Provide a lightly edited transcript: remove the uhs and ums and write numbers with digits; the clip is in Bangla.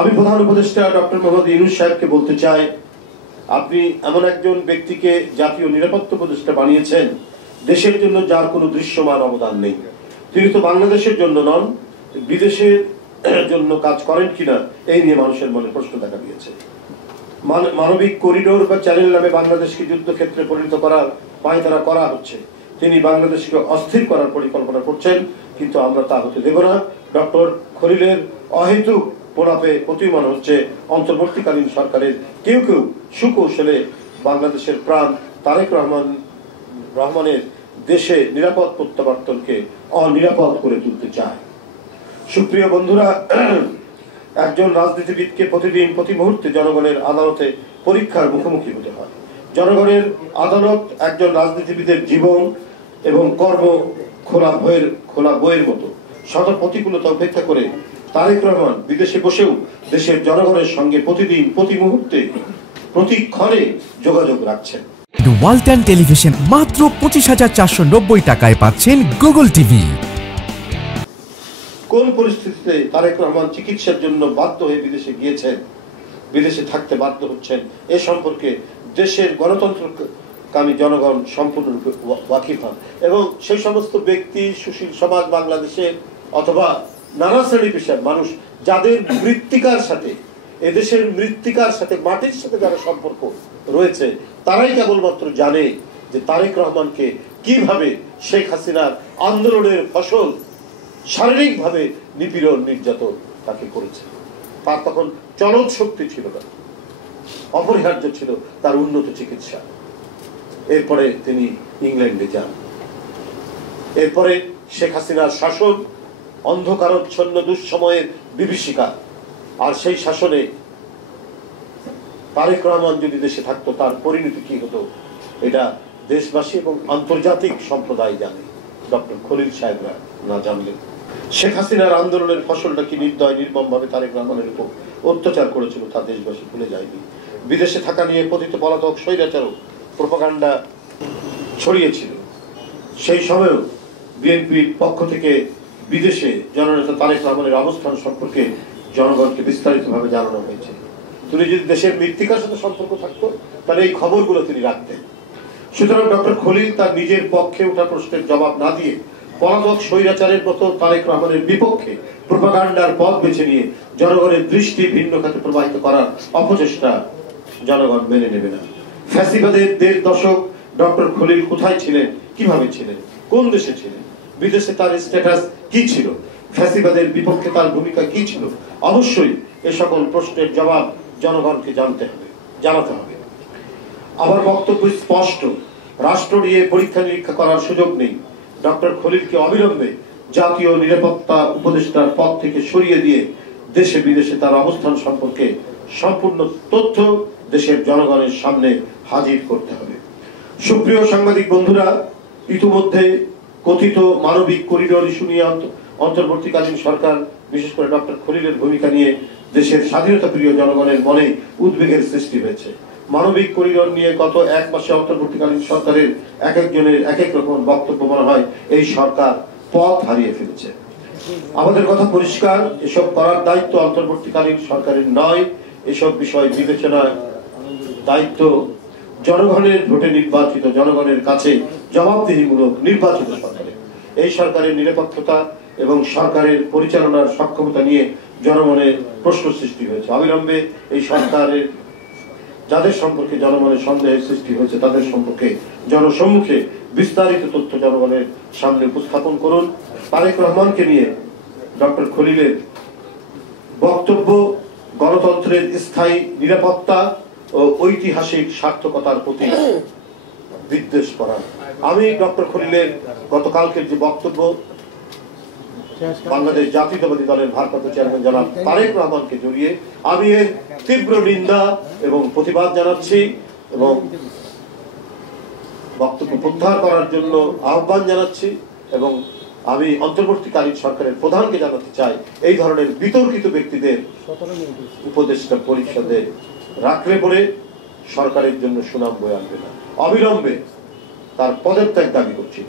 আমি প্রধান উপদেষ্টা ডক্টর মোহাম্মদ ইউনূস সাহেবকে বলতে চাই, আপনি এমন একজন ব্যক্তিকে জাতীয় নিরাপত্তা উপদেষ্টা বানিয়েছেন দেশের জন্য যার কোনো দৃশ্যমান অবদান নেই। তিনি তো বাংলাদেশের জন্য নন, বিদেশের জন্য কাজ করেন কিনা এই নিয়ে মানুষের মনে প্রশ্ন দেখা দিয়েছে। মানবিক করিডোর বা চ্যানেল নামে বাংলাদেশকে যুদ্ধক্ষেত্রে পরিণত করার পায়তারা করা হচ্ছে। তিনি বাংলাদেশকে অস্থির করার পরিকল্পনা করছেন, কিন্তু আমরা তা হতে দেব না। ডক্টর খলিলের অহেতুক পোড়াপে প্রতিমান হচ্ছে অন্তর্বর্তীকালীন সরকারের কেউ কেউ সুকৌশলে বাংলাদেশের প্রাণ তারেক রহমানের দেশে নিরাপদ প্রত্যাবর্তনকে অনিরাপদ করে তুলতে চায়। সুপ্রিয় বন্ধুরা, একজন রাজনীতিবিদকে প্রতিদিন প্রতি মুহূর্তে জনগণের আদালতে পরীক্ষার মুখোমুখি হতে হয়। জনগণের আদালত একজন রাজনীতিবিদের জীবন এবং কর্ম খোলা বইয়ের মতো। শত প্রতিকূলতা উপেক্ষা করে তারেক রহমান বিদেশে বসেও দেশের জনগণের সঙ্গে প্রতিদিন প্রতি মুহূর্তে প্রতিক্ষণে যোগাযোগ রাখছেন। ওয়ালটন টেলিভিশন মাত্র 25,490 টাকায় পাচ্ছেন গুগল টিভি। কোন পরিস্থিতিতে তারেক রহমান চিকিৎসার জন্য বাধ্য হয়ে বিদেশে গিয়েছেন, বিদেশে থাকতে বাধ্য হচ্ছেন, এ সম্পর্কে দেশের গণতন্ত্রকামী জনগণ সম্পূর্ণরূপে ওয়াকিফ হন। এবং সেই সমস্ত ব্যক্তি, সুশীল সমাজ বাংলাদেশের অথবা নানা শ্রেণী পেশার মানুষ যাদের মৃত্তিকার সাথে, এদেশের মৃত্তিকার সাথে, মাটির সাথে যারা সম্পর্ক রয়েছে, তারাই কেবলমাত্র জানে যে তারেক রহমানকে কিভাবে শেখ হাসিনার আন্দোলনের ফসল শারীরিকভাবে নিপীড়ন নির্যাতন তাকে করেছে। তার তখন চলৎ শক্তি ছিল না, অপরিহার্য ছিল তার উন্নত চিকিৎসা। এরপরে তিনি ইংল্যান্ডে যান। এরপরে শেখ হাসিনার শাসন অন্ধকারচ্ছন্ন দুঃসময়ের বিভীষিকা। আর সেই শাসনে তারেক রহমান যদি দেশে থাকতো তার পরিণতি কি হতো এটা দেশবাসী এবং আন্তর্জাতিক সম্প্রদায় জানে, ডক্টর খলিল সাহেবরা না জানলেন। শেখ হাসিনার আন্দোলনের ফসলটা কি নির্দয় নির্মম ভাবে তারেক রহমানের উপর অত্যাচার করেছিল তা দেশবাসী ভুলে যায়নি। বিদেশে থাকা নিয়ে পতিত পলাতক স্বৈরাচারও প্রোপাগান্ডা ছড়িয়েছিল। সেই সময়ও বিএনপির পক্ষ থেকে বিদেশে জননেতা তারেক রহমানের অবস্থান সম্পর্কে জনগণকে বিস্তারিতভাবে জানানো হয়েছে। তিনি যদি দেশের মৃত্তিকার সাথে সম্পর্ক থাকতো তাহলে এই খবরগুলো তিনি রাখতেন। সুতরাং ডক্টর খলিল তার নিজের পক্ষে ওঠা প্রশ্নের জবাব না দিয়ে পলাতক স্বৈরাচারের মতো তারেক রহমানের বিপক্ষে প্রোপাগান্ডার পথ বেছে নিয়ে জনগণের দৃষ্টি ভিন্ন খাতে প্রবাহিত করার অপচেষ্টা জনগণ মেনে নেবে না। ফ্যাসিবাদের 1.5 দশক ডক্টর খলিল কোথায় ছিলেন, কিভাবে ছিলেন, কোন দেশে ছিলেন, বিদেশে তার স্ট্যাটাস কি ছিল, ফ্যাসিবাদের বিপক্ষে তার ভূমিকা কি ছিল, অবশ্যই এ সকল প্রশ্নের জবাব জনগণকে জানাতে হবে। আমার বক্তব্য স্পষ্ট, রাষ্ট্র নিয়ে পরীক্ষা নিরীক্ষা করার সুযোগ নেই। ডক্টর খলিলকে অবিলম্বে জাতীয় নিরাপত্তা উপদেষ্টার পদ থেকে সরিয়ে দিয়ে দেশে বিদেশে তার অবস্থান সম্পর্কে সম্পূর্ণ তথ্য দেশের জনগণের সামনে হাজির করতে হবে। সুপ্রিয় সাংবাদিক বন্ধুরা, ইতিমধ্যে কথিত মানবিক করিডোর ইস্যু নিয়ে অন্তর্বর্তীকালীন সরকার, বিশেষ করে ডক্টর খলিলের ভূমিকা নিয়ে দেশের স্বাধীনতা প্রিয় জনগণের মনে উদ্বেগের সৃষ্টি হয়েছে। মানবিক করিডোর নিয়ে গত 1 মাসে অন্তর্বর্তীকালীন সরকারের এক একজনের এক এক রকম বক্তব্য মনে হয় এই সরকার পথ হারিয়ে ফেলেছে। আমাদের কথা পরিষ্কার, এসব করার দায়িত্ব অন্তর্বর্তীকালীন সরকারের নয়। এসব বিষয় বিবেচনার দায়িত্ব জনগণের ভোটে নির্বাচিত, জনগণের কাছে জবাবদিহিমূলক নির্বাচিত সরকারের। এই সরকারের নিরপেক্ষতা এবং সরকারের পরিচালনার সক্ষমতা নিয়ে জনমনে প্রশ্ন সৃষ্টি হয়েছে। অবিলম্বে এই সরকারের যাদের সম্পর্কে জনমনের সন্দেহের সৃষ্টি হয়েছে তাদের সম্পর্কে জনসম্মুখে বিস্তারিত তথ্য জনগণের সামনে উপস্থাপন করুন। তারেক রহমানকে নিয়ে ডক্টর খলিলের বক্তব্য গণতন্ত্রের স্থায়ী নিরাপত্তা ও ঐতিহাসিক সার্থকতার প্রতি বিদ্বেষ করা। আমি ডক্টর খলিলের গতকালকের যে বক্তব্য বাংলাদেশ জাতীয়তাবাদী দলের ভারপ্রাপ্ত চেয়ারম্যান জনাব তারেক রহমানকে জড়িয়ে আমি এর তীব্র নিন্দা এবং প্রতিবাদ জানাচ্ছি এবং বক্তব্য প্রত্যাহার করার জন্য আহ্বান জানাচ্ছি। এবং আমি অন্তর্বর্তীকালীন সরকারের প্রধানকে জানাতে চাই, এই ধরনের বিতর্কিত ব্যক্তিদের উপদেষ্টা পরিষদে রাখলে পরে সরকারের জন্য সুনাম বয়ে আনবে না। অবিলম্বে তার পদত্যাগ দাবি করছি।